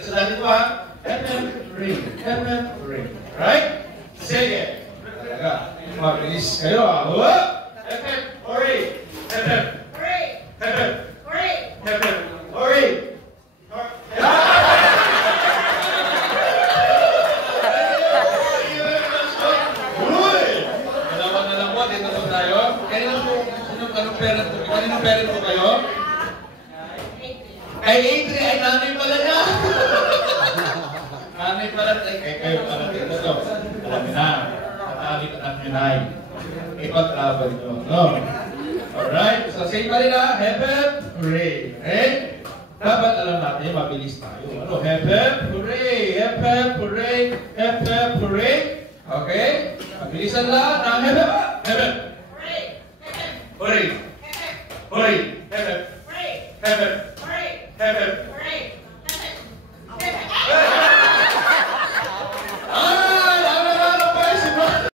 Sa natin ito ha. Hooray. Hooray. Right? Sige. Talaga. Mabilis kayo ha. Hooray. Hooray. Hooray. Hooray. Kaninong parent ko kayo? Ay, Adrian, ay nanay pala niya. Nanay pala, ay kayo pala dito to. Alam niyo na, katalit anak niyo na ipaglaban niyo. No? Alright, so say pa rin na, hooray. Okay? Dapat alam natin, mabilis tayo. Ano? Hooray. Hooray. Hooray. Okay? Mabilisan lahat ng hooray. Hooray. Hooray! Hooray! Hooray!